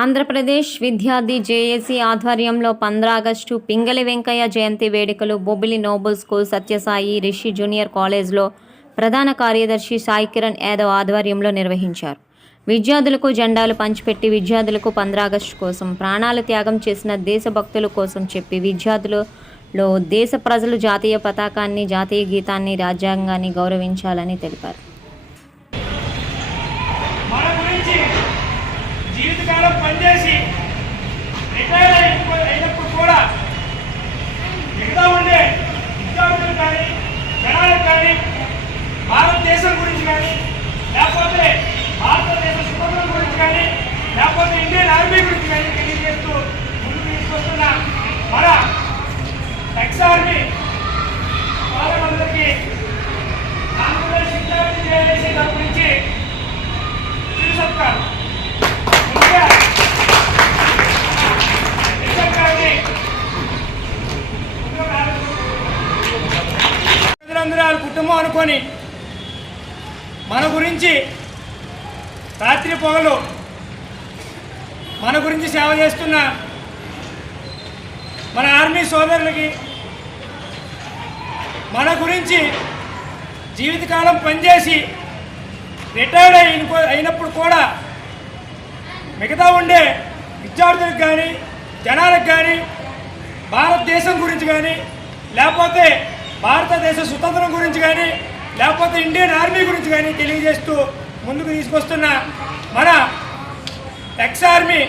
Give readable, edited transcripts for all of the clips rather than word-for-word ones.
ఆంధ్రప్రదేశ్ విద్యార్థి జేఏసీ ఆధ్వర్యంలో 15 ఆగస్టు పింగళి వెంకయ్య జయంతి వేడుకలు Bobbili noble school Sathya Sai Rishi junior కాలేజ్లో ప్రధాన కార్యదర్శి సాయి కిరణ్ యాదవ్ ఆధ్వర్యంలో నిర్వహించారు. విద్యార్థులకు జెండాలు పంచిపెట్టి విద్యార్థులకు 15 ఆగస్టు కోసం ప్రాణాలు త్యాగం చేసిన దేశభక్తుల కోసం చెప్పి విద్యార్థులలో దేశ ప్రజలు జాతీయ పతాకాన్ని, జాతీయ గీతాన్ని, రాజ్యాంగాన్ని గౌరవించాలని తెలిపారు. జీవితకాలం పనిచేసి రిటైర్ అయినప్పుడు కూడా మిగతా ఉండే విద్యార్థులు కానీ, జనాలకు కానీ, భారతదేశం గురించి కానీ, లేకపోతే భారతదేశ స్వతంత్రం గురించి కానీ, లేకపోతే ఇండియన్ ఆర్మీ గురించి కానీ తెలియజేస్తూ ముందుకు తీసుకొస్తున్న మన ఎక్స్ ఆర్మీ వాళ్ళందరికీ ఆంధ్రప్రదేశ్ విద్యార్థి జేఏసీ తరపు నుంచి చిరు సత్కారం. వాళ్ళ కుటుంబం అనుకొని మన గురించి రాత్రి పొగలు మన గురించి సేవ చేస్తున్న మన ఆర్మీ సోదరులకి, మన గురించి జీవితకాలం పనిచేసి రిటైర్డ్ అయినప్పుడు కూడా మిగతా ఉండే విద్యార్థులకు కానీ, జనాలకు కానీ, భారతదేశం గురించి కానీ, లేకపోతే భారతదేశ స్వతంత్రం గురించి కానీ, లేకపోతే ఇండియన్ ఆర్మీ గురించి కానీ తెలియజేస్తూ ముందుకు తీసుకొస్తున్న మన ఎక్స్ ఆర్మీ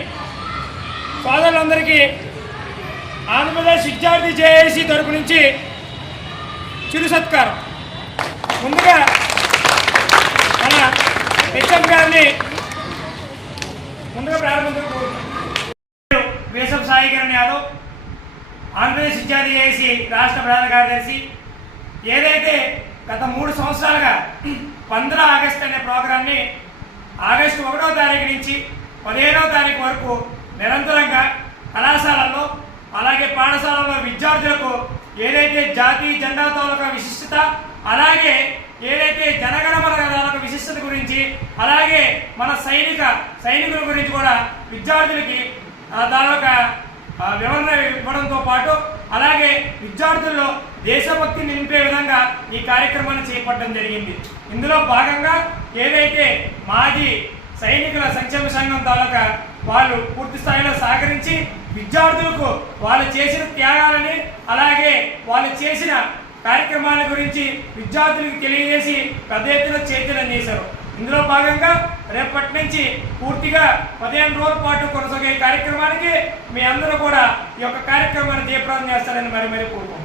సోదరులందరికీ ఆంధ్రప్రదేశ్ విద్యార్థి జేఏసీ తరపు నుంచి చిరు సత్కారం. ముందుగా మన హెచ్ఎం గారిని ముందుగా వేసం సాయి కిరణ్ యాదవ్, ఆంధ్రప్రదేశ్ విద్యార్థి జేఏసీ రాష్ట్ర ప్రధాన కార్యదర్శి. ఏదైతే గత 3 సంవత్సరాలుగా 15 ఆగస్టు అనే ప్రోగ్రాన్ని ఆగస్టు 1వ తారీఖు నుంచి 15వ తారీఖు వరకు నిరంతరంగా కళాశాలల్లో, అలాగే పాఠశాలల్లో విద్యార్థులకు ఏదైతే జాతీయ జెండా తాలూకా విశిష్టత, అలాగే ఏదైతే జనగణమన తాలూకా విశిష్టత గురించి, అలాగే మన సైనికుల గురించి కూడా విద్యార్థులకి తాలూకా వివరణ ఇవ్వడంతో పాటు, అలాగే విద్యార్థుల్లో దేశభక్తిని నింపే విధంగా ఈ కార్యక్రమాన్ని చేపట్టడం జరిగింది. ఇందులో భాగంగా ఏదైతే మాజీ సైనికుల సంక్షేమ సంఘం తాలూకా వాళ్ళు పూర్తి స్థాయిలో సహకరించి విద్యార్థులకు వాళ్ళు చేసిన త్యాగాలని, అలాగే వాళ్ళు చేసిన కార్యక్రమాల గురించి విద్యార్థులకు తెలియజేసి పెద్ద ఎత్తున చైతన్యం చేశారు. ఇందులో భాగంగా రేపటి నుంచి పూర్తిగా 15 రోజుల పాటు కొనసాగే కార్యక్రమానికి మీ అందరూ కూడా ఈ యొక్క కార్యక్రమాన్ని జయప్రదం చేస్తారని మరి కోరుకుంటున్నాను.